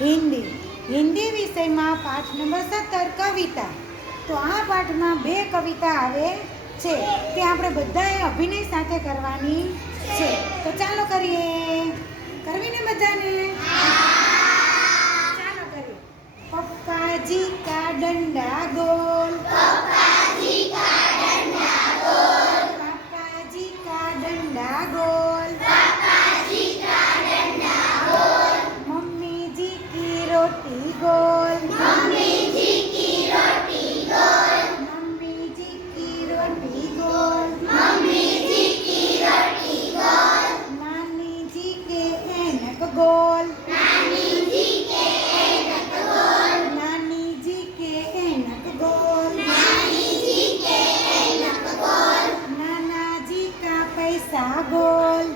હિન્દી હિન્દી વિષયમાં પાઠ નંબર 17 કવિતા. તો આ પાઠમાં 2 કવિતા આવે છે તે આપણે બધાએ અભિનય સાથે કરવાની છે. તો ચાલો કરીએ. કરવી ને બધાને? ચાલો કરીએ. પપ્પાજી કા ડંડા ગોલ, પાપાજી કા ડंडा गोल, मम्मी जी की रोटी गोल, नानी जी की के ऐनक गोल, नाना जी का पैसा गोल,